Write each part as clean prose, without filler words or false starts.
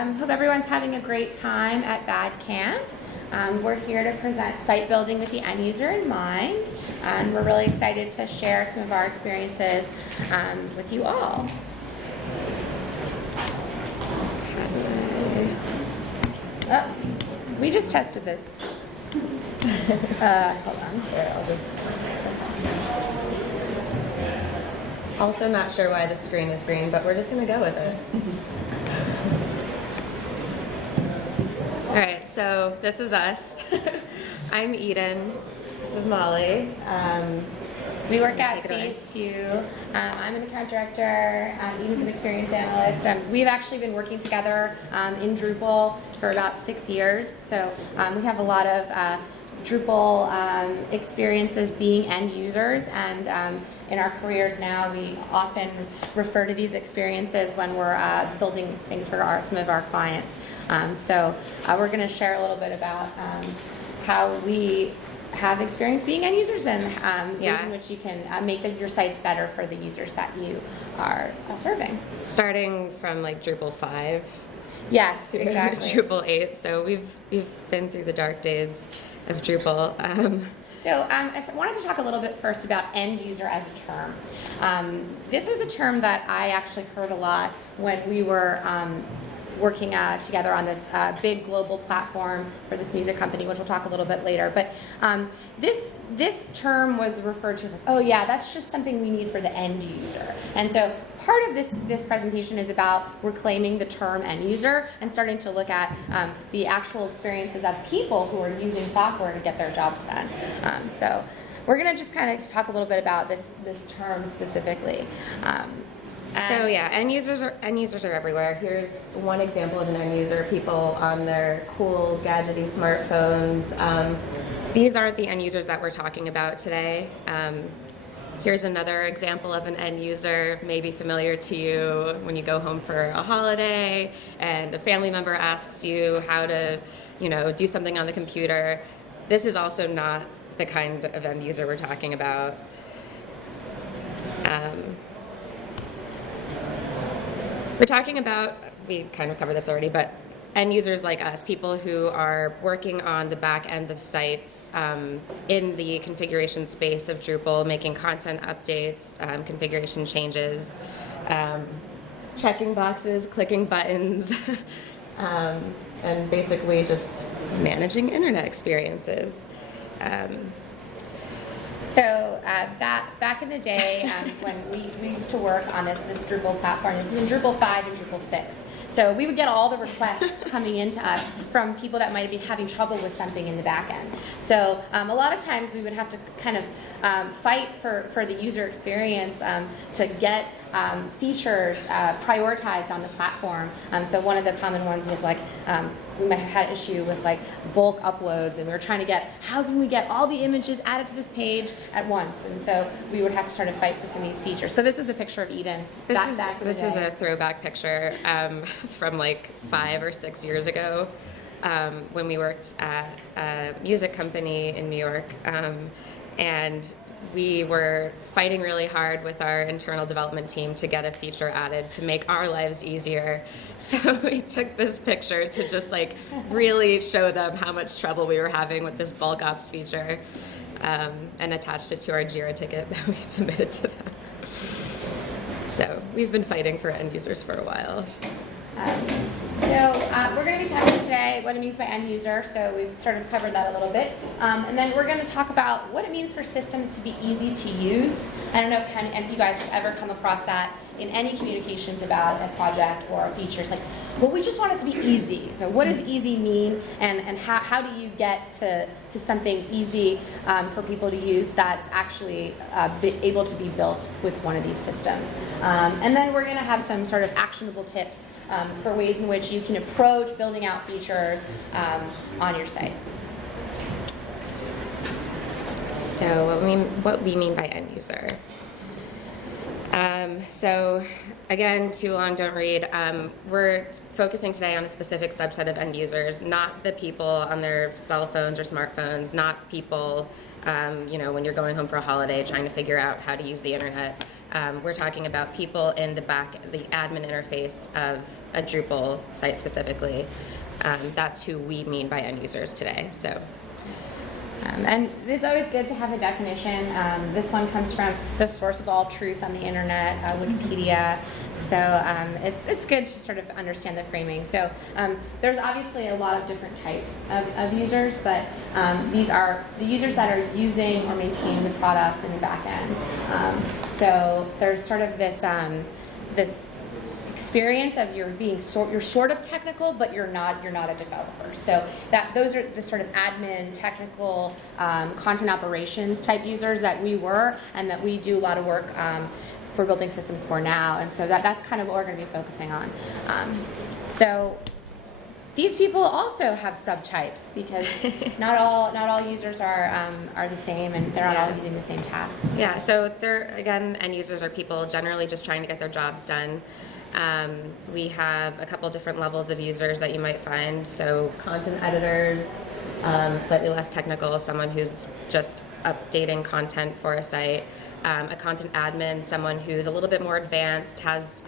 Hope everyone's having a great time at Bad Camp. We're here to present site building with the end user in mind, and we're really excited to share some of our experiences with you all. Oh, we just tested this. Hold on. Here, I'll just... Also not sure why the screen is green, but we're just going to go with it. All right, so this is us. I'm Eden. This is Molly. We work at Phase 2. I'm an account director. Eden's an experience analyst. We've actually been working together in Drupal for about 6 years. So we have a lot of Drupal experiences being end users, and in our careers now we often refer to these experiences when we're building things for some of our clients. So we're going to share a little bit about how we have experience being end users and ways in which you can make your sites better for the users that you are serving. Starting from like Drupal 5. Yes, exactly. Drupal 8. So we've been through the dark days of Drupal. So I wanted to talk a little bit first about end user as a term. This was a term that I actually heard a lot when we were working together on this big global platform for this music company, which we'll talk a little bit later. But this term was referred to as like, oh yeah, that's just something we need for the end user. And so part of this presentation is about reclaiming the term end user and starting to look at the actual experiences of people who are using software to get their jobs done. So we're going to just kind of talk a little bit about this term specifically. So yeah, end users are everywhere. Here's one example of an end user, people on their cool, gadgety smartphones. These aren't the end users that we're talking about today. Here's another example of an end user, maybe familiar to you when you go home for a holiday and a family member asks you how to, do something on the computer. This is also not the kind of end user we're talking about. We're talking about, we kind of covered this already, but end users like us, people who are working on the back ends of sites in the configuration space of Drupal, making content updates, configuration changes, checking boxes, clicking buttons, and basically just managing internet experiences. So back in the day, when we used to work on this Drupal platform, this was in Drupal 5 and Drupal 6. So we would get all the requests coming into us from people that might be having trouble with something in the back end. So a lot of times we would have to kind of fight for the user experience to get features prioritized on the platform. So one of the common ones was like we might have had an issue with like bulk uploads, and we were trying to get, how can we get all the images added to this page at once? And so we would have to start a fight for some of these features. So this is a picture of Eden. This is a throwback picture from like 5 or 6 years ago when we worked at a music company in New York. And we were fighting really hard with our internal development team to get a feature added to make our lives easier. So we took this picture to just like really show them how much trouble we were having with this bulk ops feature, and attached it to our JIRA ticket that we submitted to them. So we've been fighting for end users for a while. So we're going to be talking today what it means by end user, so we've sort of covered that a little bit. And then we're going to talk about what it means for systems to be easy to use. I don't know if you guys have ever come across that in any communications about a project or a feature. It's like, well, we just want it to be easy. So what does easy mean, and how do you get to something easy for people to use that's actually able to be built with one of these systems? And then we're going to have some sort of actionable tips for ways in which you can approach building out features on your site. So what we mean by end user. So again, too long, don't read. We're focusing today on a specific subset of end users, not the people on their cell phones or smartphones, not people, when you're going home for a holiday trying to figure out how to use the internet. We're talking about people in the admin interface of a Drupal site specifically. That's who we mean by end users today. So. And it's always good to have a definition. This one comes from the source of all truth on the internet, Wikipedia. So it's good to sort of understand the framing. So there's obviously a lot of different types of users, but these are the users that are using or maintaining the product in the back end. So there's sort of this experience of you're sort of technical, but you're not a developer. So those are the sort of admin, technical, content operations type users that we were, and that we do a lot of work for building systems for now. And so that's kind of what we're going to be focusing on. So these people also have subtypes, because not all users are the same, and they're not all using the same tasks. Yeah. So end users are people generally just trying to get their jobs done. We have a couple different levels of users that you might find. So content editors, slightly less technical, someone who's just updating content for a site. A content admin, someone who's a little bit more advanced, has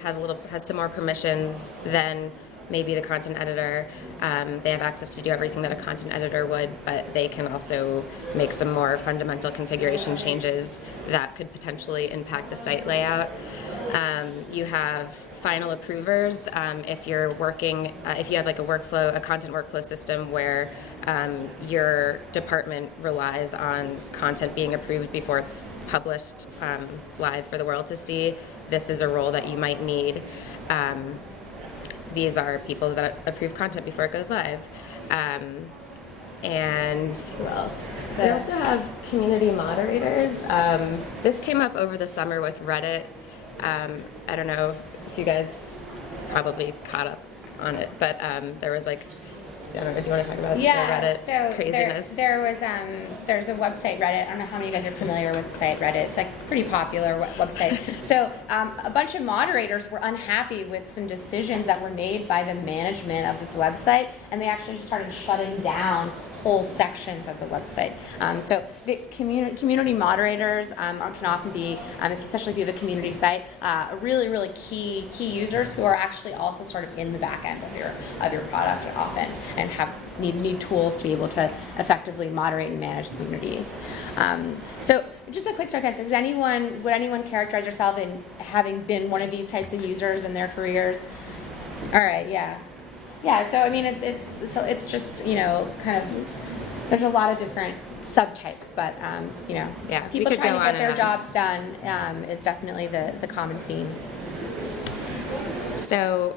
some more permissions than maybe the content editor. They have access to do everything that a content editor would, but they can also make some more fundamental configuration changes that could potentially impact the site layout. You have final approvers. If you're working, if you have like a content workflow system where your department relies on content being approved before it's published live for the world to see, this is a role that you might need. These are people that approve content before it goes live. And who else? We also have community moderators. This came up over the summer with Reddit. I don't know if you guys probably caught up on it, but there was like, I don't know, do you want to talk about the Reddit craziness? There's a website, Reddit. I don't know how many of you guys are familiar with the site Reddit. It's like a pretty popular website. So a bunch of moderators were unhappy with some decisions that were made by the management of this website, and they actually just started shutting down whole sections of the website. So the community moderators can often be, especially if you have a community site, really, really key users who are actually also sort of in the back end of your product often, and need tools to be able to effectively moderate and manage communities. So just a quick start, guys. Would anyone characterize yourself in having been one of these types of users in their careers? All right, yeah. Yeah, so I mean, it's just, kind of, there's a lot of different subtypes, but people trying to get their jobs done is definitely the common theme. So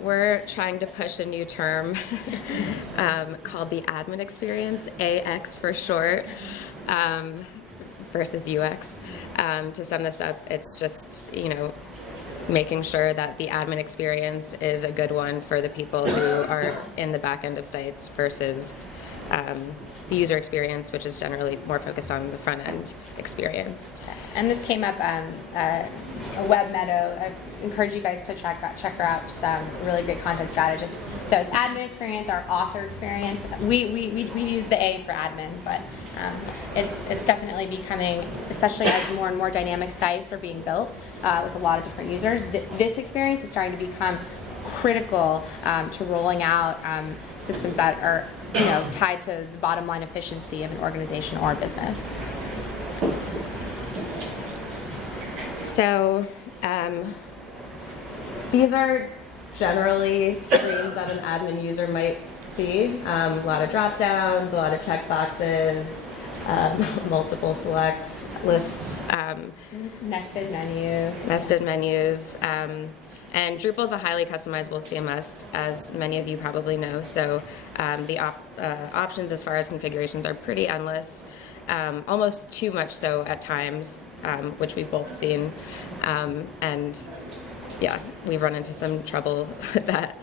we're trying to push a new term called the admin experience, AX for short, versus UX. To sum this up, it's just, making sure that the admin experience is a good one for the people who are in the back end of sites versus the user experience, which is generally more focused on the front end experience. And this came up a Web Meadow. I encourage you guys to check her out. She's a really great content strategist. So it's admin experience, our author experience. We use the A for admin, but it's definitely becoming, especially as more and more dynamic sites are being built with a lot of different users, this experience is starting to become critical to rolling out systems that are tied to the bottom line efficiency of an organization or a business. So these are generally screens that an admin user might see. A lot of drop downs, a lot of check boxes, multiple select lists, nested menus. And Drupal is a highly customizable CMS, as many of you probably know. So the options as far as configurations are pretty endless, almost too much so at times, which we've both seen. And yeah, we've run into some trouble with that,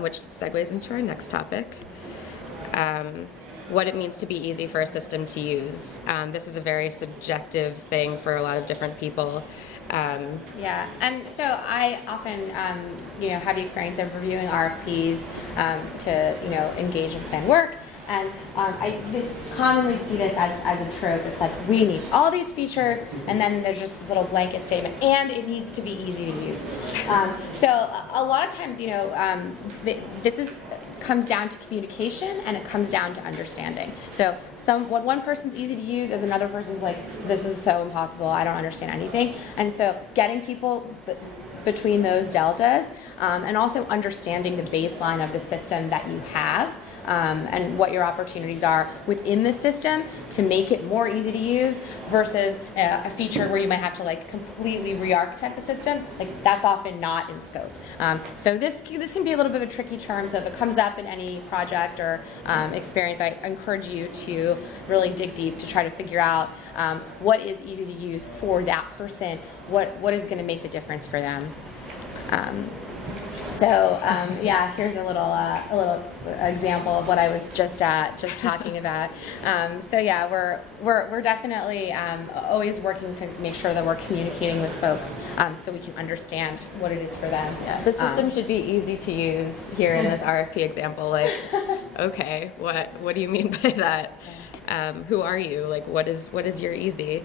which segues into our next topic. What it means to be easy for a system to use. This is a very subjective thing for a lot of different people. Yeah, and so I often, have the experience of reviewing RFPs to, engage and plan work. And I commonly see this as a trope. It's like, we need all these features, and then there's just this little blanket statement, and it needs to be easy to use. So a lot of times, this comes down to communication, and it comes down to understanding. So what one person's easy to use is another person's like, this is so impossible, I don't understand anything. And so getting people between those deltas, and also understanding the baseline of the system that you have, and what your opportunities are within the system to make it more easy to use versus a feature where you might have to like completely re-architect the system. Like, that's often not in scope. So this can be a little bit of a tricky term. So if it comes up in any project or experience, I encourage you to really dig deep to try to figure out what is easy to use for that person. What is going to make the difference for them. Here's a little example of what I was just talking about. We're definitely always working to make sure that we're communicating with folks so we can understand what it is for them. Yeah, the system should be easy to use here in this RFP example. Like, okay, what do you mean by that? Who are you? Like, what is your easy?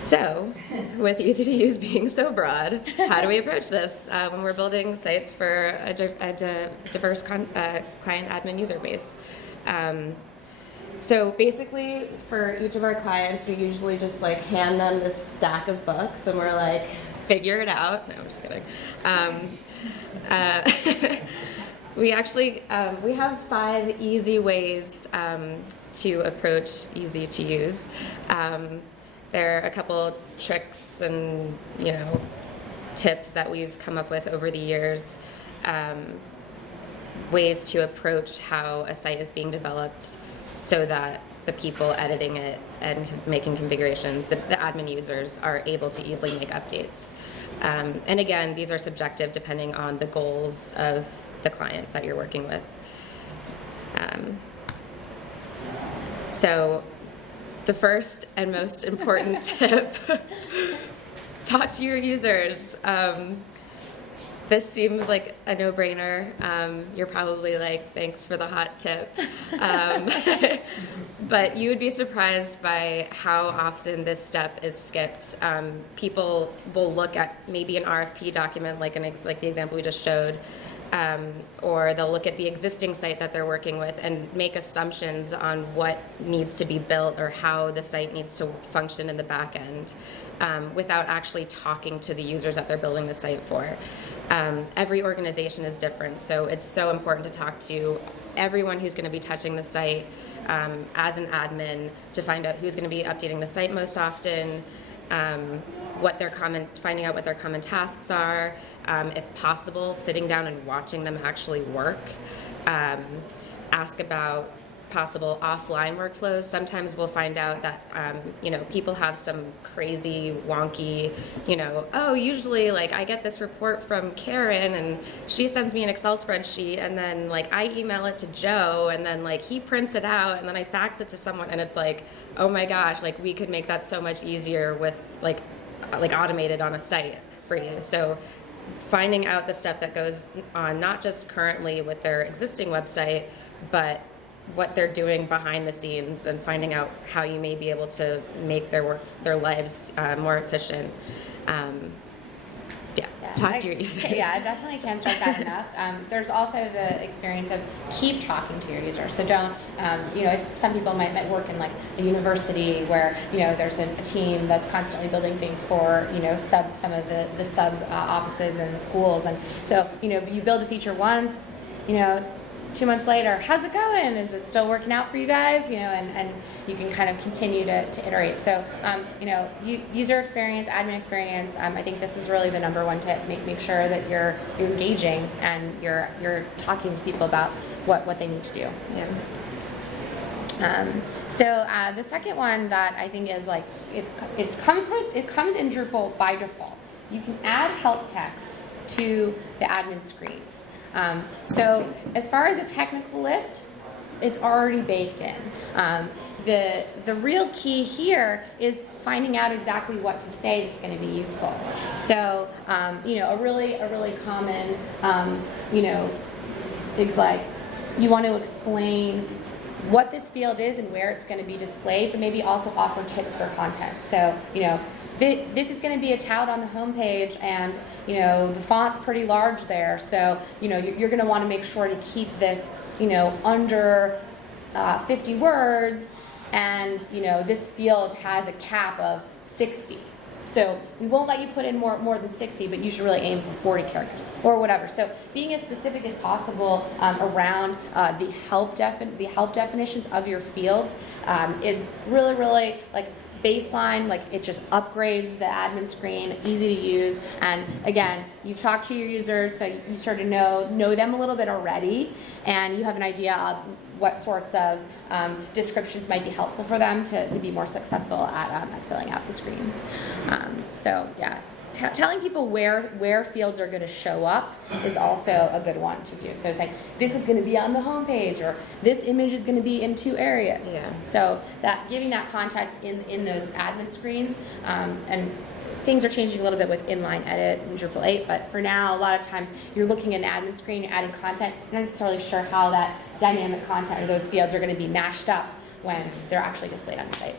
So, with easy to use being so broad, how do we approach this when we're building sites for a diverse client admin user base? So basically, for each of our clients, we usually just like hand them this stack of books, and we're like, figure it out. No, I'm just kidding. We actually we have 5 easy ways to approach easy to use. There are a couple tricks and tips that we've come up with over the years, ways to approach how a site is being developed so that the people editing it and making configurations, the admin users, are able to easily make updates. And again, these are subjective depending on the goals of the client that you're working with. So the first and most important tip, talk to your users. This seems like a no-brainer. You're probably like, thanks for the hot tip. But you would be surprised by how often this step is skipped. People will look at maybe an RFP document, like the example we just showed, or they'll look at the existing site that they're working with and make assumptions on what needs to be built or how the site needs to function in the back end, without actually talking to the users that they're building the site for. Every organization is different, so it's so important to talk to everyone who's going to be touching the site as an admin to find out who's going to be updating the site most often, finding out what their common tasks are, if possible, sitting down and watching them actually work. Ask about possible offline workflows. Sometimes we'll find out that people have some crazy wonky, usually like I get this report from Karen and she sends me an Excel spreadsheet, and then like I email it to Joe, and then like he prints it out, and then I fax it to someone, and it's like, oh my gosh, like we could make that so much easier with like automated on a site for you. So finding out the stuff that goes on, not just currently with their existing website, but what they're doing behind the scenes, and finding out how you may be able to make their lives more efficient. Talk to your users. Yeah, I definitely can't stress that enough. There's also the experience of keep talking to your users. So don't, if some people might work in like a university where, there's a team that's constantly building things for, some of the sub offices and schools. And so, you build a feature once, 2 months later, how's it going? Is it still working out for you guys? And you can kind of continue to iterate. So, user experience, admin experience. I think this is really the number one tip. Make sure that you're engaging and you're talking to people about what they need to do. Yeah. So the second one that I think is like it comes in Drupal by default. You can add help text to the admin screens. So as far as a technical lift, it's already baked in. The real key here is finding out exactly what to say that's going to be useful. So a really common it's like you want to explain what this field is and where it's going to be displayed, but maybe also offer tips for content. So this is going to be a tout on the homepage, and the font's pretty large there. So you're going to want to make sure to keep this under 50 words, and this field has a cap of 60. So we won't let you put in more than 60, but you should really aim for 40 characters or whatever. So being as specific as possible around the help definitions of your fields is really like baseline. Like, it just upgrades the admin screen, easy to use. And again, you've talked to your users, so you sort of know them a little bit already, and you have an idea of what sorts of descriptions might be helpful for them to be more successful at filling out the screens. Telling people where fields are going to show up is also a good one to do. So saying, this is going to be on the homepage, or this image is going to be in 2 areas. Yeah. So that giving that context in those admin screens, and things are changing a little bit with inline edit in Drupal 8, but for now, a lot of times you're looking at an admin screen, you're adding content, you're not necessarily sure how that dynamic content or those fields are going to be mashed up when they're actually displayed on the site.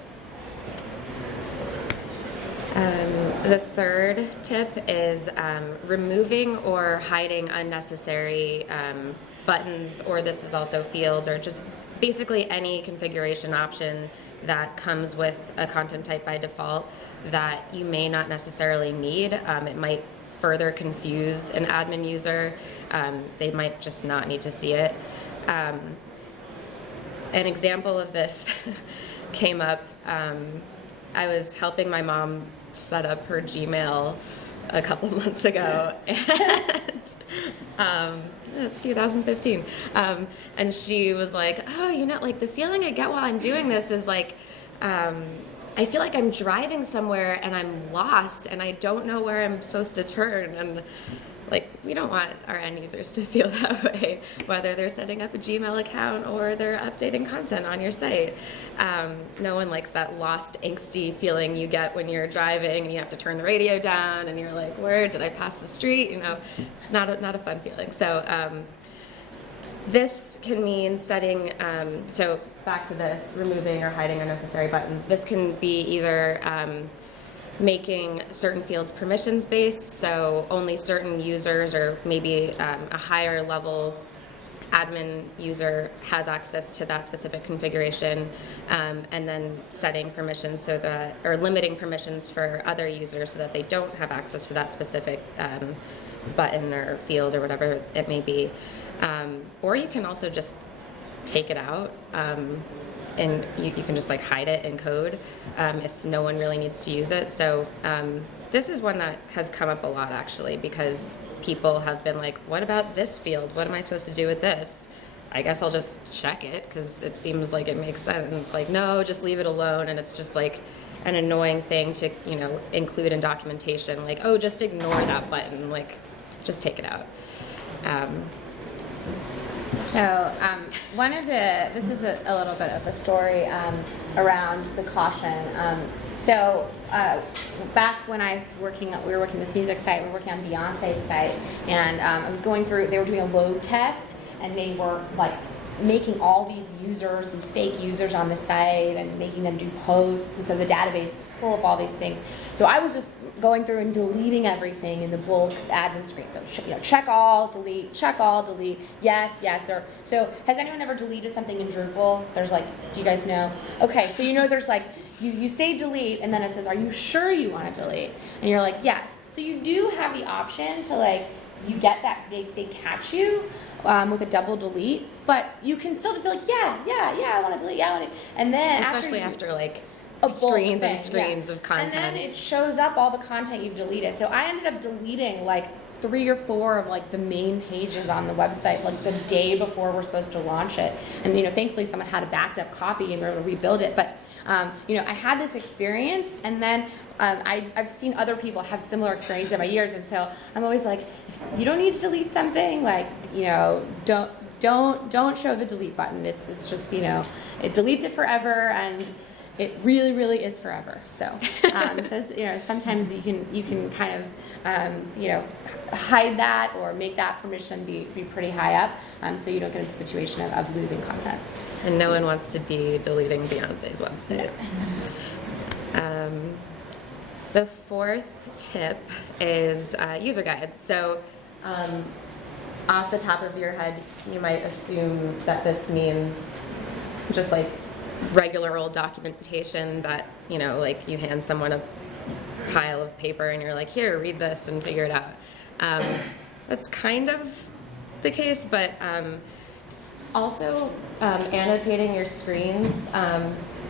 The third tip is removing or hiding unnecessary buttons, or this is also fields, or just basically any configuration option that comes with a content type by default that you may not necessarily need. It might further confuse an admin user. They might just not need to see it. An example of this came up. I was helping my mom set up her Gmail a couple months ago, and it's 2015, and she was like, like the feeling I get while I'm doing this is like, I feel like I'm driving somewhere and I'm lost and I don't know where I'm supposed to turn. And like, we don't want our end users to feel that way, whether they're setting up a Gmail account or they're updating content on your site. No one likes that lost, angsty feeling you get when you're driving and you have to turn the radio down and you're like, where did I pass the street? It's not a fun feeling. So this can mean setting, so back to this, removing or hiding unnecessary buttons. This can be either making certain fields permissions based, so only certain users or maybe a higher level admin user has access to that specific configuration, and then setting permissions so that, or limiting permissions for other users so that they don't have access to that specific button or field or whatever it may be. Or you can also just take it out, and you can just like hide it in code if no one really needs to use it. So this is one that has come up a lot actually, because people have been like, what about this field? What am I supposed to do with this? I guess I'll just check it because it seems like it makes sense. And it's like, no, just leave it alone. And it's just like an annoying thing to include in documentation. Like, oh, just ignore that button. Like, just take it out. So this is a little bit of a story around the caution. Back when I was we were working this music site, we were working on Beyonce's site, and I was going through, they were doing a load test, and they were like making all these users, these fake users on the site, and making them do posts, and so the database was full of all these things. So I was just going through and deleting everything in the bulk admin screen. So check all, delete, yes. So has anyone ever deleted something in Drupal? There's like, do you guys know? Okay, so there's like, you say delete, and then it says, are you sure you want to delete? And you're like, yes. So you do have the option to like, you get that, they catch you with a double delete, but you can still just be like, yeah, I want to delete, and then especially after like screens and screens of content. And then it shows up all the content you've deleted. So I ended up deleting like 3 or 4 of like the main pages on the website like the day before we're supposed to launch it. And thankfully someone had a backed up copy and we were able to rebuild it. But I had this experience, and then I've seen other people have similar experience in my years, and so I'm always like, you don't need to delete something, like, don't show the delete button. It's just, it deletes it forever, and it really, really is forever. So, sometimes you can kind of, hide that or make that permission be pretty high up, so you don't get into the situation of losing content. And no one wants to be deleting Beyonce's website. The fourth tip is user guides. So, off the top of your head, you might assume that this means just like regular old documentation that, like you hand someone a pile of paper and you're like, here, read this and figure it out. That's kind of the case, but also annotating your screens,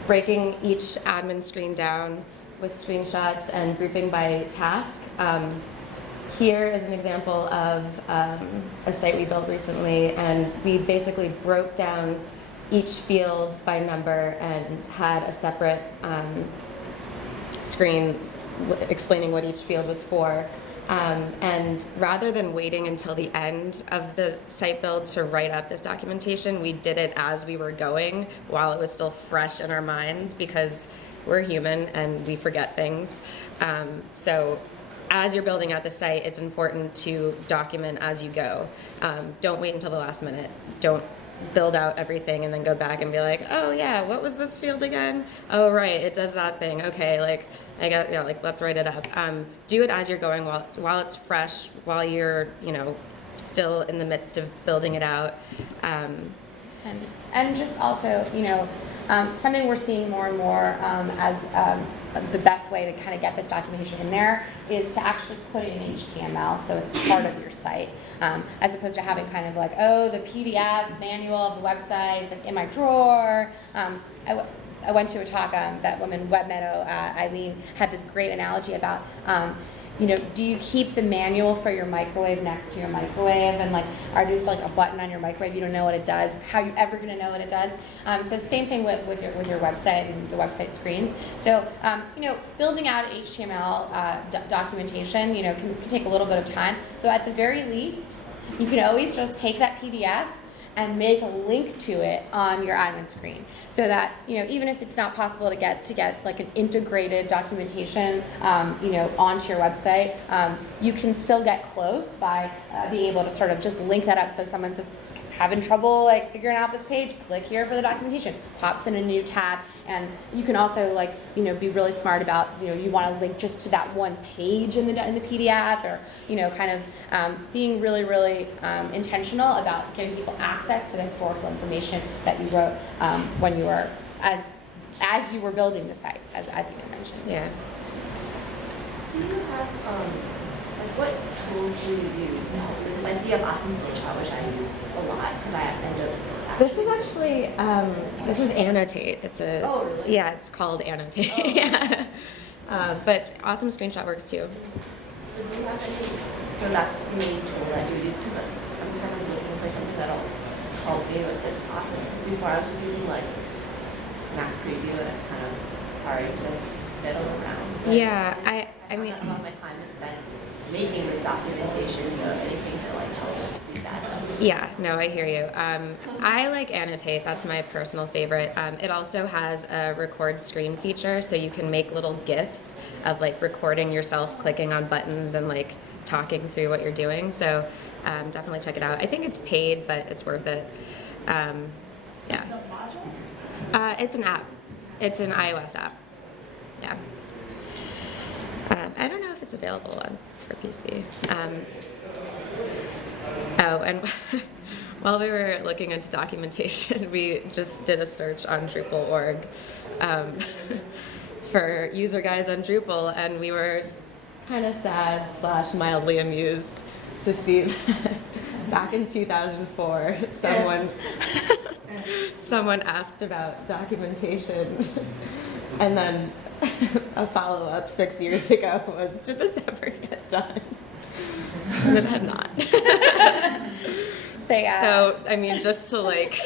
breaking each admin screen down with screenshots and grouping by task. Here is an example of a site we built recently, and we basically broke down each field by number and had a separate screen explaining what each field was for. And rather than waiting until the end of the site build to write up this documentation, we did it as we were going while it was still fresh in our minds, because we're human and we forget things. So as you're building out the site, it's important to document as you go. Don't wait until the last minute. Don't build out everything and then go back and be like, oh yeah, what was this field again? Oh right, it does that thing. Okay, like I guess, let's write it up. Do it as you're going while it's fresh, while you're still in the midst of building it out. And just also, something we're seeing more and more as the best way to kind of get this documentation in there is to actually put it in HTML, so it's part of your site, as opposed to having kind of like, oh, the PDF manual of the website is like in my drawer. I went to a talk, that woman, WebMeadow, Eileen, had this great analogy about, do you keep the manual for your microwave next to your microwave, and like, are there's like a button on your microwave, you don't know what it does, how are you ever going to know what it does? So same thing with your website and the website screens. So building out HTML documentation can take a little bit of time. So at the very least, you can always just take that PDF and make a link to it on your admin screen, so that even if it's not possible to get like an integrated documentation onto your website, you can still get close by being able to sort of just link that up. So if someone says, having trouble like figuring out this page, click here for the documentation, pops in a new tab. And you can also be really smart about you want to link just to that one page in the PDF, or kind of being really, really intentional about getting people access to the historical information that you wrote when you were as you were building the site, as you mentioned. Yeah. Do you have what tools do you use to help? Because I see you have awesome screenshot, which I use a lot because I end up. This is actually, this is Annotate. It's a, oh, really? Yeah, it's called Annotate. Oh. Yeah. But Awesome Screenshot works too. So do you have any, so that's the main tool that you use, because I'm kind of looking for something that'll help me with this process. Because before I was just using like Mac Preview, and it's kind of hard to fiddle around. But Yeah, I mean, a lot of my time is spent making this documentation, so anything to like help us do that. yeah, no, I hear you. I like Annotate. That's my personal favorite. It also has a record screen feature, so you can make little GIFs of like recording yourself clicking on buttons and like talking through what you're doing. So definitely check it out. I think it's paid, but it's worth it. Yeah. It's an app. It's an iOS app. Yeah. I don't know if it's available for PC. And while we were looking into documentation, we just did a search on Drupal.org for user guides on Drupal, and we were kind of sad / mildly amused to see that back in 2004, someone asked about documentation, and then a follow-up 6 years ago was, did this ever get done? And it had not. So, So, I mean, just to like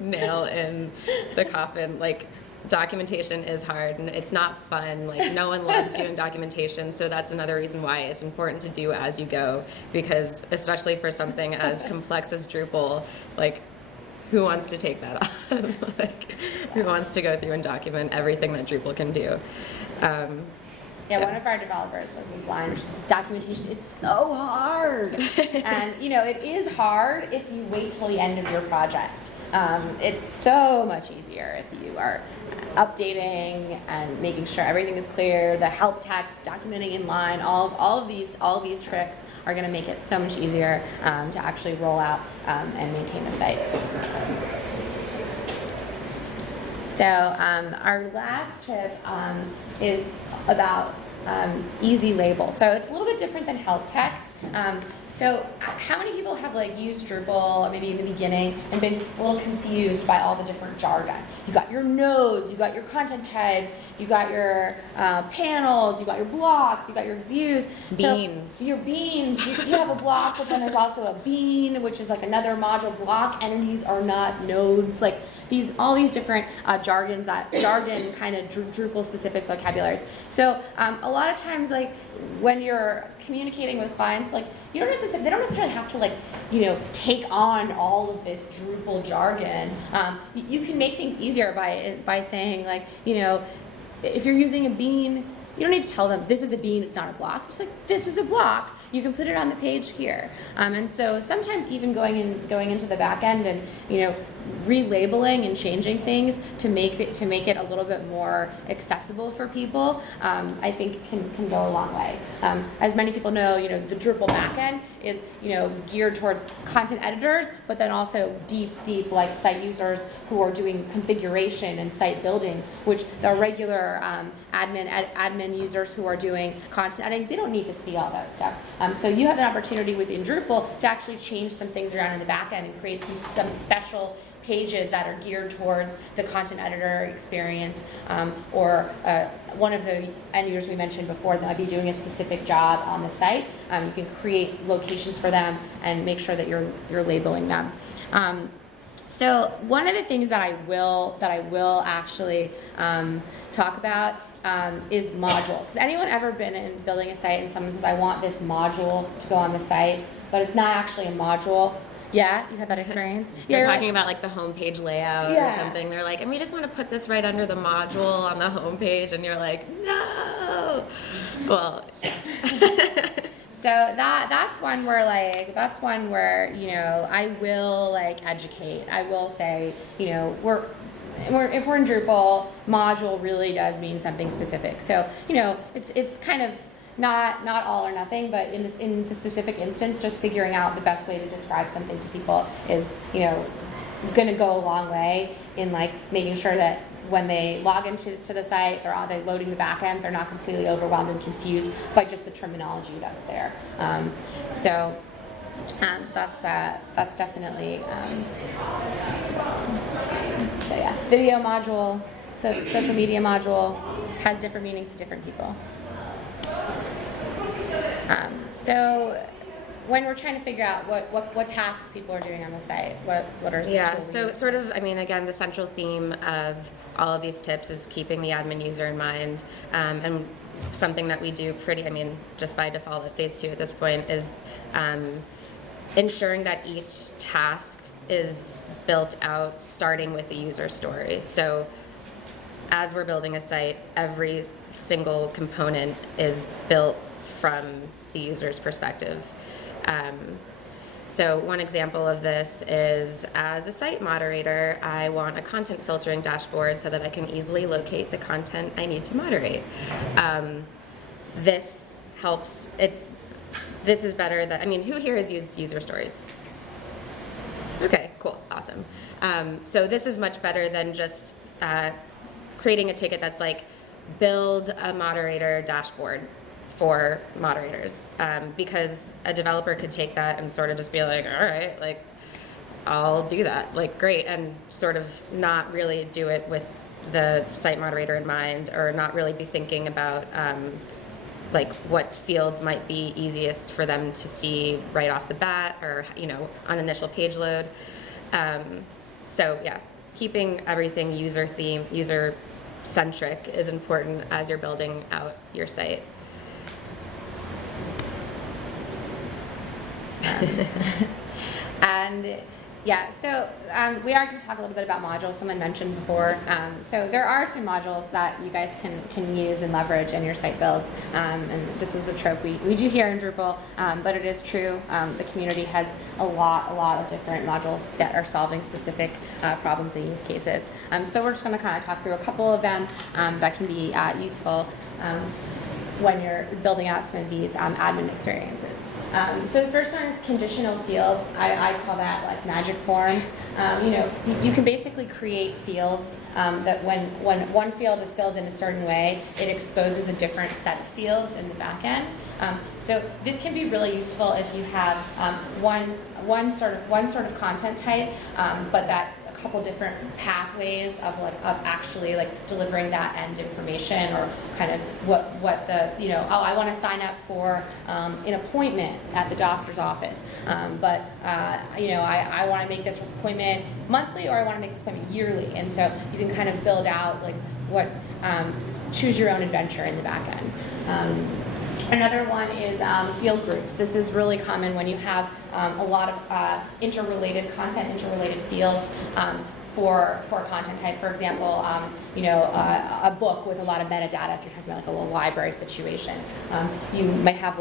nail in the coffin, like documentation is hard and it's not fun. Like, no one loves doing documentation, so that's another reason why it's important to do as you go, because especially for something as complex as Drupal, like, who wants to take that off? Like, who wants to go through and document everything that Drupal can do? Yeah, one of our developers has this line, which is, documentation is so hard. And, you know, it is hard if you wait till the end of your project. It's so much easier if you are updating and making sure everything is clear, the help text, documenting in line, all of these tricks are going to make it so much easier to actually roll out and maintain the site. So our last tip is about easy label. So it's a little bit different than help text. So how many people have like used Drupal maybe in the beginning and been a little confused by all the different jargon? You got your nodes, you got your content types, you got your panels, you got your blocks, you got your views. Beans. So your beans. You have a block, but then there's also a bean, which is like another module. Block entities are not nodes. Like all these different jargon kind of Drupal specific vocabularies. So a lot of times, like when you're communicating with clients, like they don't necessarily have to, like, you know, take on all of this Drupal jargon. You can make things easier by saying, like, you know, if you're using a bean, you don't need to tell them this is a bean, it's not a block. Just like, this is a block. You can put it on the page here. And so sometimes even going into the back end and, you know, relabeling and changing things to make it a little bit more accessible for people, I think can go a long way. As many people know, you know, the Drupal backend is, you know, geared towards content editors, but then also deep like site users who are doing configuration and site building, which the regular admin users who are doing content editing, they don't need to see all that stuff. So you have an opportunity within Drupal to actually change some things around in the backend and create some special pages that are geared towards the content editor experience, or one of the end users we mentioned before that might be doing a specific job on the site. You can create locations for them and make sure that you're labeling them. So one of the things that I will actually talk about is modules. Has anyone ever been in building a site and someone says, I want this module to go on the site, but it's not actually a module? Yeah, you had that experience? You're talking about like the homepage layout or something. They're like, and we just want to put this right under the module on the homepage, and you're like, no. Well, so that's one where you know, I will like educate. I will say, you know, if we're in Drupal, module really does mean something specific. So, you know, it's kind of not all or nothing, but in the specific instance, just figuring out the best way to describe something to people is, you know, going to go a long way in like making sure that when they log into the site, they're loading the backend, they're not completely overwhelmed and confused by just the terminology that's there. So that's definitely so yeah, video module, so social media module has different meanings to different people. So when we're trying to figure out what tasks people are doing on the site, what are so sort of, I mean, again, the central theme of all of these tips is keeping the admin user in mind, and something that we do just by default at phase 2 at this point is ensuring that each task is built out starting with the user story. So as we're building a site, every single component is built from the user's perspective. So one example of this is, as a site moderator, I want a content filtering dashboard so that I can easily locate the content I need to moderate. This helps. This is better than, who here has used user stories? Okay, cool, awesome. So this is much better than just creating a ticket that's like, build a moderator dashboard for moderators, because a developer could take that and sort of just be like, all right, like, I'll do that, like, great, and sort of not really do it with the site moderator in mind, or not really be thinking about like what fields might be easiest for them to see right off the bat, or on initial page load. So yeah, keeping everything user centric is important as you're building out your site. And yeah, so we are going to talk a little bit about modules. Someone mentioned before. So there are some modules that you guys can use and leverage in your site builds. And this is a trope we do here in Drupal, but it is true. The community has a lot of different modules that are solving specific problems and use cases. So we're just going to kind of talk through a couple of them that can be useful when you're building out some of these admin experiences. So the first one is conditional fields. I call that like magic forms. You can basically create fields that when one field is filled in a certain way, it exposes a different set of fields in the back end. So this can be really useful if you have one sort of content type, but that a couple different pathways of actually delivering that end information, or kind of what the I want to sign up for an appointment at the doctor's office, but I want to make this appointment monthly, or I want to make this appointment yearly, and so you can kind of build out what choose your own adventure in the back end. Another one is field groups. This is really common when you have a lot of interrelated fields for content type. For example, a book with a lot of metadata. If you're talking about a little library situation, you might have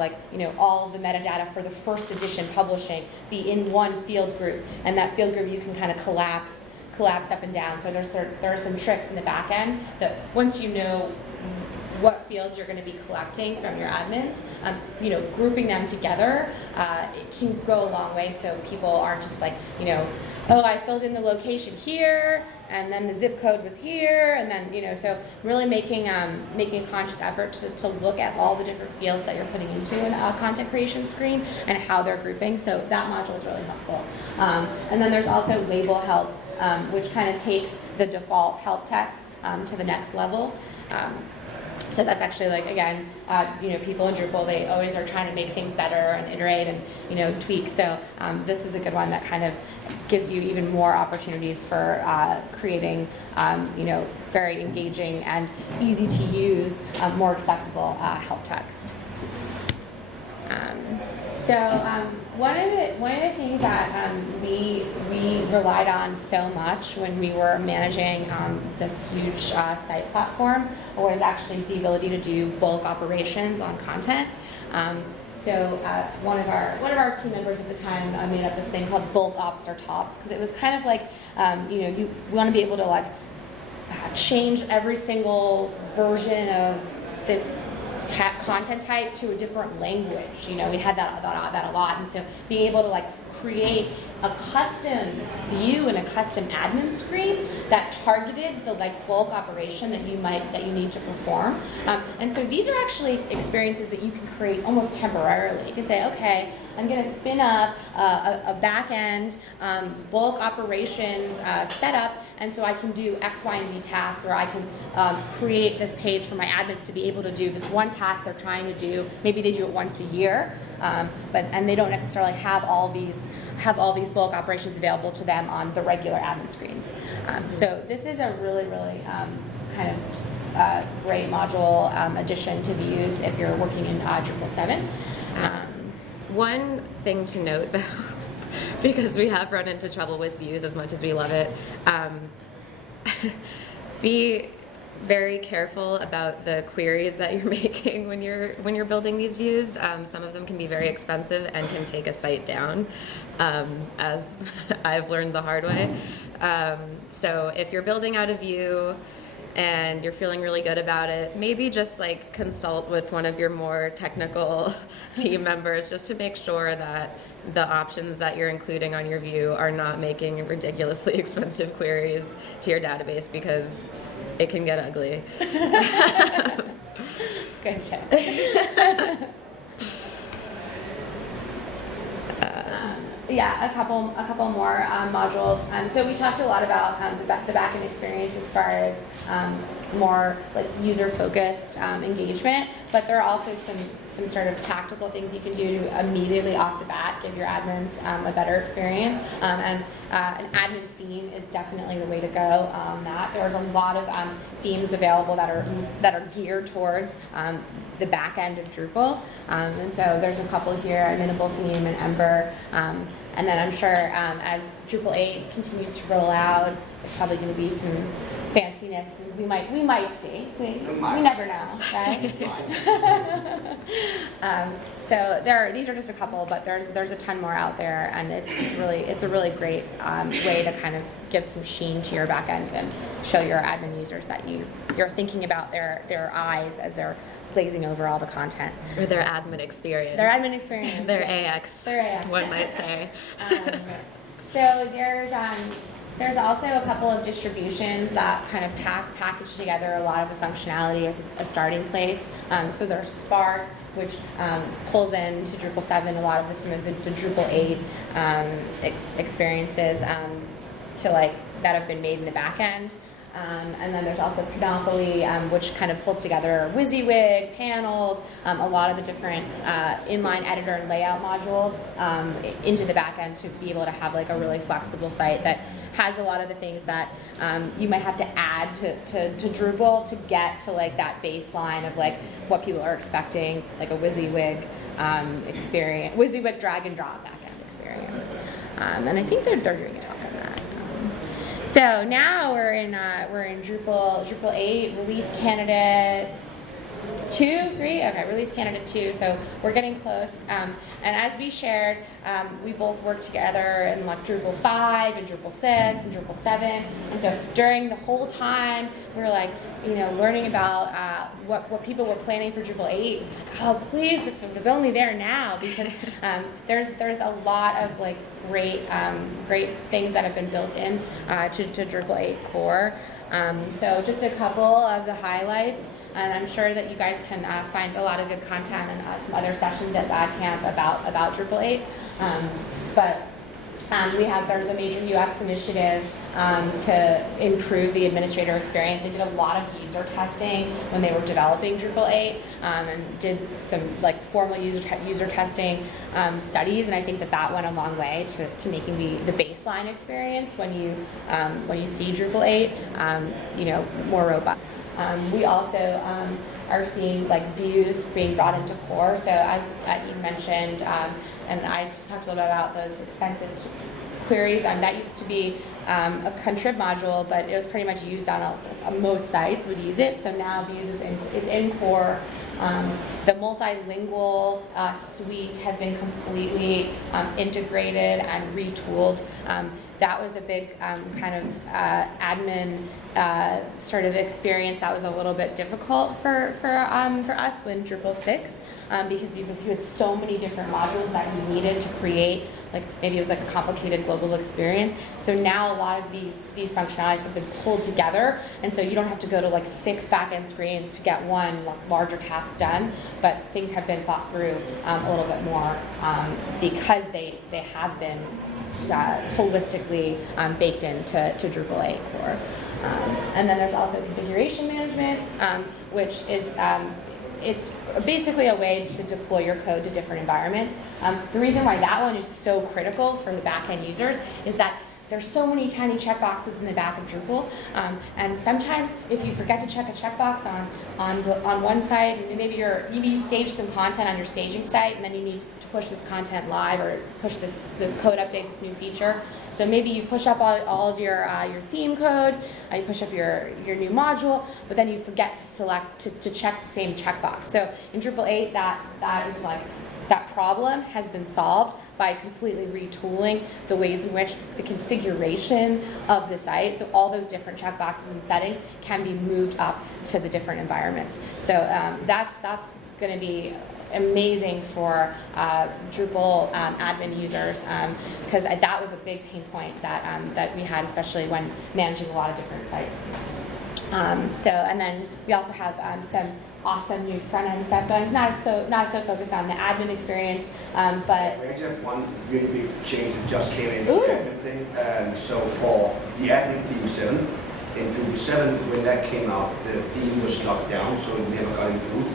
all of the metadata for the first edition publishing be in one field group, and that field group you can kind of collapse up and down. So there are some tricks in the back end that once you know what fields you're going to be collecting from your admins, grouping them together, it can go a long way, so people aren't just I filled in the location here, and then the zip code was here, and then, so really making a conscious effort to look at all the different fields that you're putting into a content creation screen and how they're grouping, so that module is really helpful. And then there's also label help, which kind of takes the default help text to the next level. So that's actually people in Drupal, they always are trying to make things better and iterate and tweak. So this is a good one that kind of gives you even more opportunities for creating very engaging and easy to use, more accessible help text. One of the things that we relied on so much when we were managing this huge site platform was actually the ability to do bulk operations on content. One of our team members at the time made up this thing called bulk ops or tops, because it was kind of you want to be able to change every single version of this content type to a different language. We had that a lot, and so being able to create a custom view and a custom admin screen that targeted the bulk operation that you need to perform. And so these are actually experiences that you can create almost temporarily. You can say, okay, I'm going to spin up a back-end bulk operations setup, and so I can do X, Y, and Z tasks, or I can create this page for my admins to be able to do this one task they're trying to do. Maybe they do it once a year, and they don't necessarily have all these bulk operations available to them on the regular admin screens. So this is a really kind of great module addition to use if you're working in Drupal 7. One thing to note, though, because we have run into trouble with views as much as we love it, be very careful about the queries that you're making when you're building these views. Some of them can be very expensive and can take a site down, as I've learned the hard way. So if you're building out a view and you're feeling really good about it, maybe just consult with one of your more technical team members just to make sure that the options that you're including on your view are not making ridiculously expensive queries to your database, because it can get ugly. Good tip. A couple more modules. So we talked a lot about the backend experience as far as more user-focused engagement, but there are also some sort of tactical things you can do to immediately off the bat that, give your admins a better experience. And an admin theme is definitely the way to go on that. There's a lot of themes available that are geared towards the back end of Drupal. And so there's a couple here, a Minimal theme and Ember. And then I'm sure as Drupal 8 continues to roll out, there's probably going to be some fanciness we might see. We never know, right? So these are just a couple, but there's a ton more out there, and it's a really great way to kind of give some sheen to your back end and show your admin users that you're thinking about their eyes as they're glazing over all the content. Or their admin experience. Their admin experience. Their AX. Their AX. One might say. So there's also a couple of distributions that kind of package together a lot of the functionality as a starting place. So there's Spark, which pulls into Drupal 7 a lot of some of the Drupal 8 experiences that have been made in the back end. And then there's also Panoply, which kind of pulls together WYSIWYG, panels, a lot of the different inline editor and layout modules into the back end to be able to have like a really flexible site that has a lot of the things that you might have to add to Drupal to get to like that baseline of like what people are expecting, like a WYSIWYG experience, WYSIWYG drag and drop backend experience. And I think they're doing a talk on that. So now we're in Drupal 8 release candidate 2, 3. Okay, release candidate 2. So we're getting close. And as we shared, we both worked together in like Drupal 5 and Drupal 6 and Drupal 7. And so during the whole time, we were like, learning about what people were planning for Drupal 8. Like, oh, please, if it was only there now, because there's a lot of like great things that have been built in to Drupal 8 core. So just a couple of the highlights. And I'm sure that you guys can find a lot of good content and some other sessions at Badcamp about Drupal 8. There's a major UX initiative to improve the administrator experience. They did a lot of user testing when they were developing Drupal 8 and did some like formal user testing studies, and I think that went a long way to making the baseline experience when you see Drupal 8 more robust. We also are seeing like views being brought into core. So as you mentioned, and I just talked a little bit about those expensive queries, that used to be a contrib module, but it was pretty much used on most sites would use it. So now views is in core. The multilingual suite has been completely integrated and retooled. That was a big kind of admin sort of experience that was a little bit difficult for us when Drupal 6, because you had so many different modules that you needed to create. Like maybe it was like a complicated global experience. So now a lot of these functionalities have been pulled together, and so you don't have to go to like 6 backend screens to get one larger task done. But things have been thought through a little bit more because they have been holistically baked into Drupal 8 core. And then there's also configuration management, which is it's basically a way to deploy your code to different environments. The reason why that one is so critical for the backend users is that there's so many tiny checkboxes in the back of Drupal, and sometimes if you forget to check a checkbox on one site, maybe you stage some content on your staging site, and then you need to push this content live or push this code update, this new feature. So maybe you push up all of your theme code, you push up your new module, but then you forget to select to check the same checkbox. So in Drupal 8, that is like that problem has been solved by completely retooling the ways in which the configuration of the site, so all those different checkboxes and settings can be moved up to the different environments. So that's going to be amazing for Drupal admin users, because that was a big pain point that we had, especially when managing a lot of different sites. And then we also have some awesome new front-end stuff going. It's not so focused on the admin experience, but... I actually have one really big change that just came in for the admin thing. So for the admin theme 7, in Drupal 7, when that came out, the theme was locked down, so it never got improved.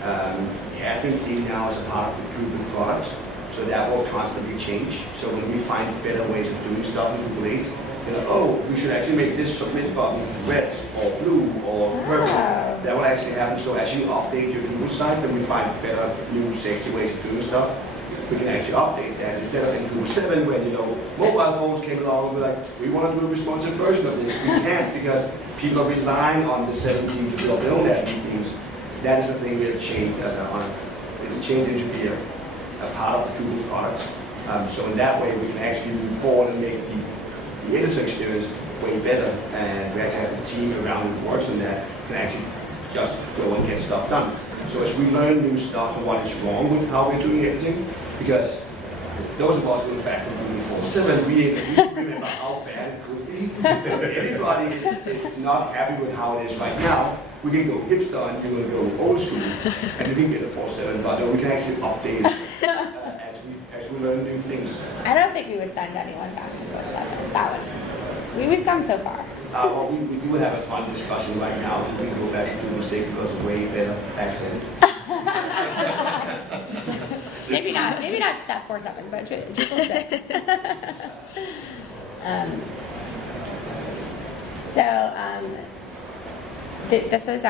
The admin theme now is a part of the Drupal product, So that will constantly change. So when we find better ways of doing stuff in Drupal 8, oh, you should actually make this submit button red or blue or purple. That will actually happen. So as you update your Drupal site, then we find better, new, sexy ways of doing stuff. We can actually update that instead of in Drupal 7 when mobile phones came along and we're like, we want to do a responsive version of this. We can't because people are relying on the 7 team to build their own admin themes. That is the thing we have changed it's changed into be a part of the Drupal product. So in that way we can actually move forward and make the editor experience way better, and we actually have a team around who works on that can actually just go and get stuff done. So as we learn new stuff and what is wrong with how we're doing editing, because those of us who goes back from Drupal 4.7, we remember how bad it could be. But everybody is not happy with how it is right now. We can go hipster and you will go old school, and you can get a 4.7, but we can actually update it as we learn new things. I don't think we would send anyone back to 4.7. That would. We've come so far. Well, we do have a fun discussion right now. We can go back to Drupal 6 because it's way better back then. Maybe not step 4.7, but Drupal 6. This is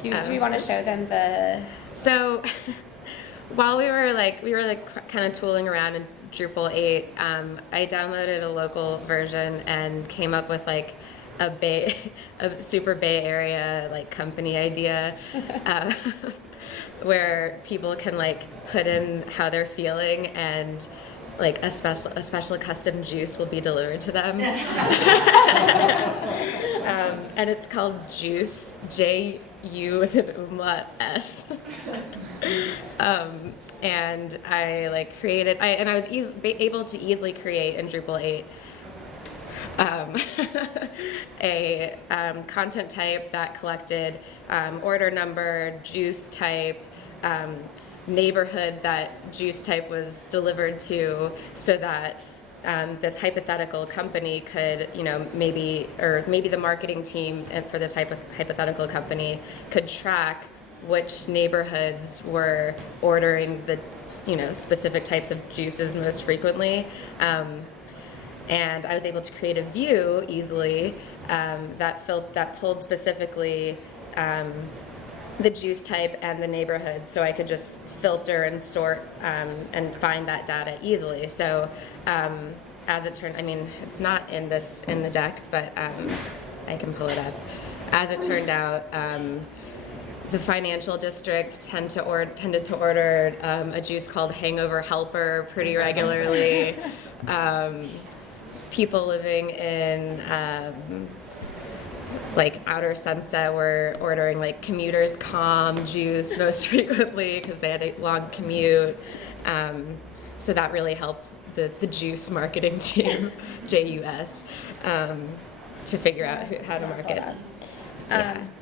do we want to show them the? So while we were kind of tooling around in Drupal 8, I downloaded a local version and came up with like a super Bay Area like company idea where people can like put in how they're feeling, and like a special custom juice will be delivered to them. And it's called Juice, J-U with an umlaut S. And I like created, and I was able to easily create in Drupal 8 a content type that collected order number, juice type, neighborhood that juice type was delivered to, so that this hypothetical company could, maybe the marketing team for this hypothetical company could track which neighborhoods were ordering the, specific types of juices most frequently. And I was able to create a view easily that pulled specifically the juice type and the neighborhood, so I could just filter and sort and find that data easily. So as it turned, it's not in the deck, but I can pull it up. As it turned out, the financial district tended to order a juice called Hangover Helper pretty regularly. People living in like Outer Sunset were ordering like Commuter's Calm juice most frequently because they had a long commute. So that really helped the juice marketing team, JUS, to figure out how to market.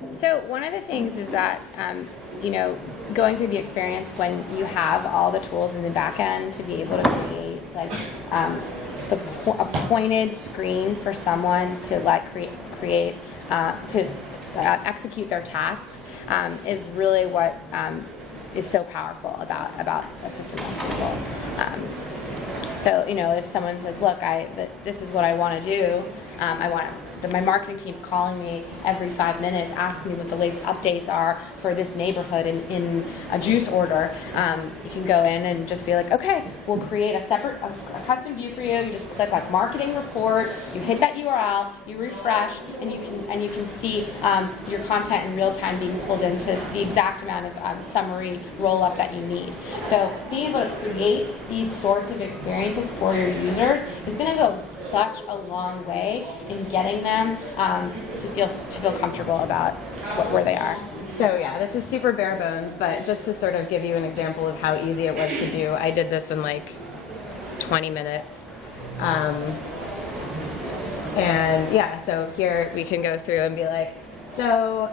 So one of the things is that, going through the experience when you have all the tools in the back end to be able to create like a pointed screen for someone to like create to execute their tasks is really what is so powerful about a system like Drupal. So if someone says, "Look, this is what I want to do. I want my marketing team's calling me every 5 minutes, asking me what the latest updates are for this neighborhood in a juice order." You can go in and just be like, "Okay, we'll create a custom view for you. You just click like marketing report. You hit that URL, you refresh, and you can see your content in real time being pulled into the exact amount of summary roll up that you need." So being able to create these sorts of experiences for your users is going to go such a long way in getting them to feel comfortable about where they are. So yeah, this is super bare bones, but just to sort of give you an example of how easy it was to do, I did this in like 20 minutes. And yeah, so here we can go through and be like, so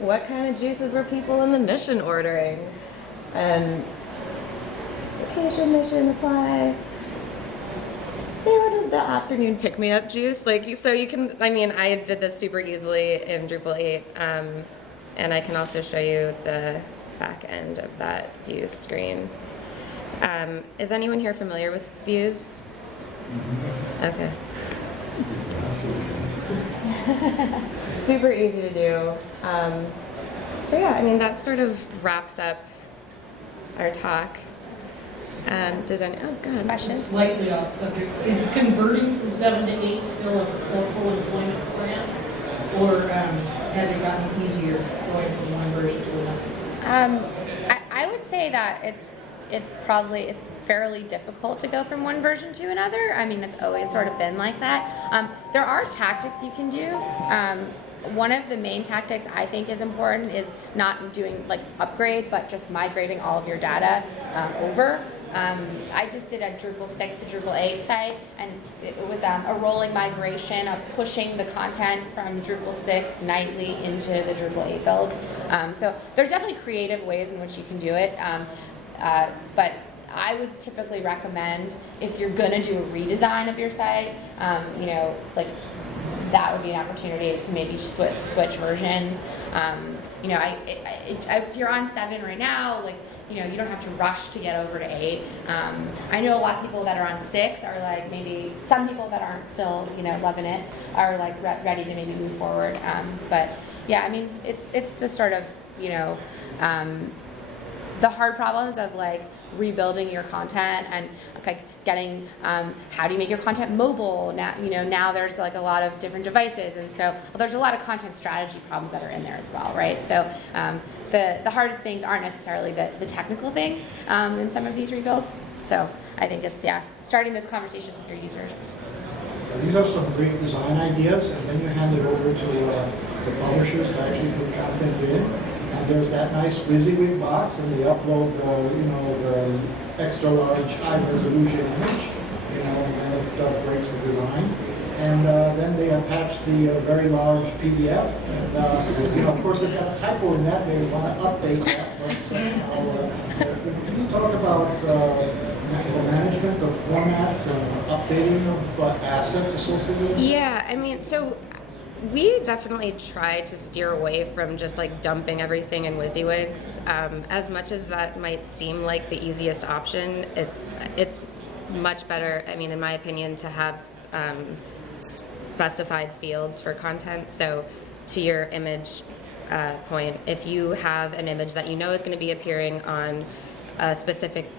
what kind of juices were people in the mission ordering? And vacation mission apply. They ordered the afternoon pick-me-up juice. So you can, I did this super easily in Drupal 8, and I can also show you the back end of that view screen. Is anyone here familiar with views? Okay. Super easy to do. So yeah, I mean, that sort of wraps up our talk. Does any, oh, go ahead. Questions? Slightly off subject, is converting from 7 to 8 still a full employment plan? Or has it gotten easier going from one version to another? I would say that it's fairly difficult to go from one version to another. I mean, it's always sort of been like that. There are tactics you can do. One of the main tactics I think is important is not doing like upgrade, but just migrating all of your data over. I just did a Drupal 6 to Drupal 8 site, and it was a rolling migration of pushing the content from Drupal 6 nightly into the Drupal 8 build. So there are definitely creative ways in which you can do it, but I would typically recommend, if you're going to do a redesign of your site, like that would be an opportunity to maybe switch versions. If you're on 7 right now, like, you don't have to rush to get over to 8. I know a lot of people that are on 6 are like, maybe some people that aren't still, loving it are like ready to maybe move forward. But yeah, I mean, it's the sort of, the hard problems of like rebuilding your content and like getting how do you make your content mobile now. Now there's like a lot of different devices, and so there's a lot of content strategy problems that are in there as well, right? So the hardest things aren't necessarily the technical things in some of these rebuilds. So I think it's starting those conversations with your users. These are some great design ideas, and then you hand it over to the publishers to actually put content in. And there's that nice WYSIWYG box, and they upload the extra large high resolution image, and then it breaks the design. And then they attach the very large PDF. And of course, they've got a typo in that. They want to update that. But, can you talk about the management of formats and updating of assets associated with it? Yeah, I mean, so we definitely try to steer away from just like dumping everything in WYSIWYGs. As much as that might seem like the easiest option, it's much better, I mean, in my opinion, to have specified fields for content. So to your image point, if you have an image that is going to be appearing on a specific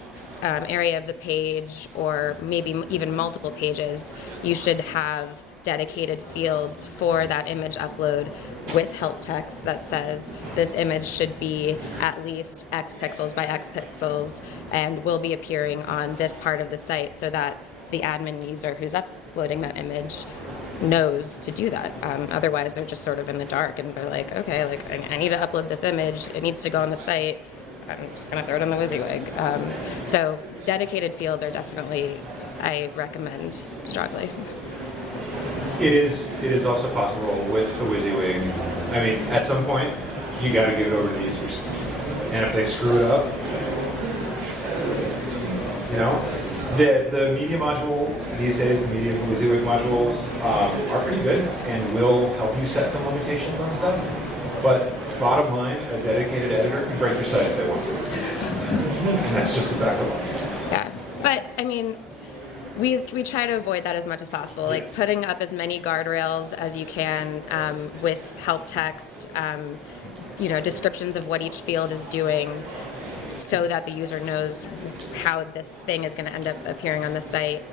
area of the page, or maybe even multiple pages, you should have dedicated fields for that image upload with help text that says this image should be at least X pixels by X pixels and will be appearing on this part of the site, so that the admin user who's uploading that image knows to do that. Otherwise, they're just sort of in the dark, and they're like, okay, like I need to upload this image. It needs to go on the site. I'm just going to throw it on the WYSIWYG. So dedicated fields are definitely, I recommend strongly. It is also possible with the WYSIWYG. I mean, at some point, you got to give it over to the users. And if they screw it up, the media module these days, the media WYSIWYG modules are pretty good and will help you set some limitations on stuff. But bottom line, a dedicated editor can break your site if they want to. And that's just a fact of life. Yeah, but I mean, we try to avoid that as much as possible, like Yes. putting up as many guardrails as you can with help text, descriptions of what each field is doing, so that the user knows how this thing is going to end up appearing on the site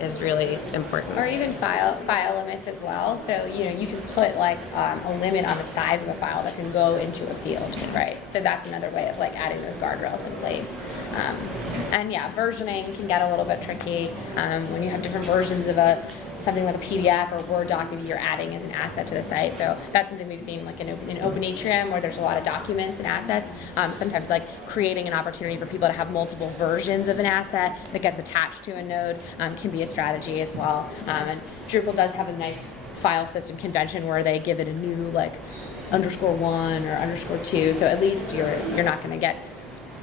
is really important. Or even file limits as well. So you can put like a limit on the size of a file that can go into a field, right? So that's another way of like adding those guardrails in place. And yeah, versioning can get a little bit tricky when you have different versions of something like a PDF or Word doc. Maybe you're adding as an asset to the site. So that's something we've seen like in Open Atrium, where there's a lot of documents and assets. Sometimes like creating an opportunity for people to have multiple versions of an asset that gets attached to a node can be a strategy as well. And Drupal does have a nice file system convention where they give it a new like _1 or _2. So at least you're not going to get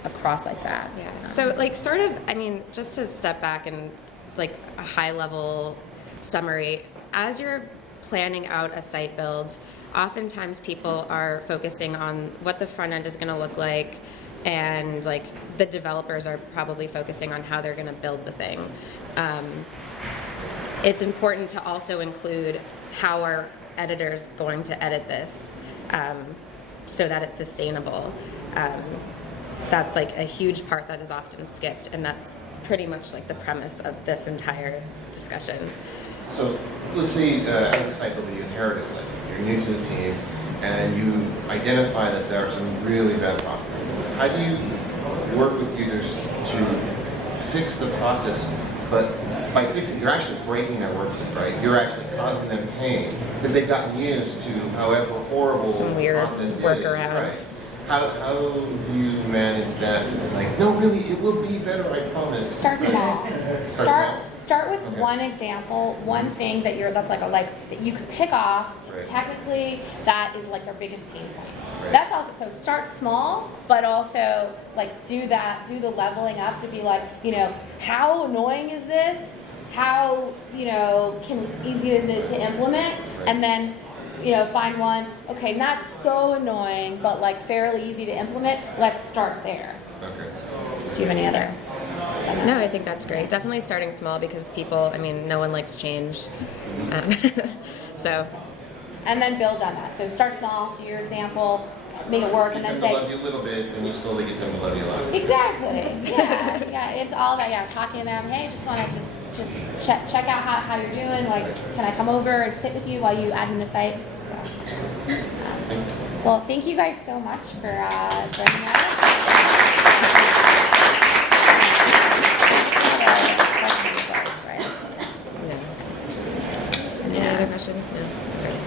across like that. Yeah. So like sort of, I mean, just to step back and like a high level summary, as you're planning out a site build, oftentimes people are focusing on what the front end is going to look like, and like the developers are probably focusing on how they're going to build the thing. It's important to also include how our editors going to edit this, so that it's sustainable. That's like a huge part that is often skipped, and that's pretty much like the premise of this entire discussion. So let's say as a site builder, you inherit a site, you're new to the team, and you identify that there are some really bad processes. How do you work with users to fix the process, but by fixing, you're actually breaking their workflow, right? You're actually causing them pain because they've gotten used to however horrible Some weird process workaround. is, right? How do you manage that? Like, no, really, it will be better, I promise. Start small. Start Start with Okay. one example, one thing that's like that you could pick off. Right. Technically, that is like their biggest pain point. Right. That's also, so start small, but also like do the leveling up to be like, how annoying is this? How, easy is it to implement? Right. And then, find one, okay, not so annoying, but like fairly easy to implement. Let's start there. Okay. Do you have any other? No, I think that's great. Definitely starting small because people, no one likes change. So, And then build on that. So start small, do your example, make it work, and then Get them to say, love you a little bit, and you slowly get them to love you a lot. exactly. Yeah. It's all about talking to them. Hey, just want to just check out how you're doing. Like, can I come over and sit with you while you admin the site? So, well, thank you guys so much for joining us. no. Any other questions? No.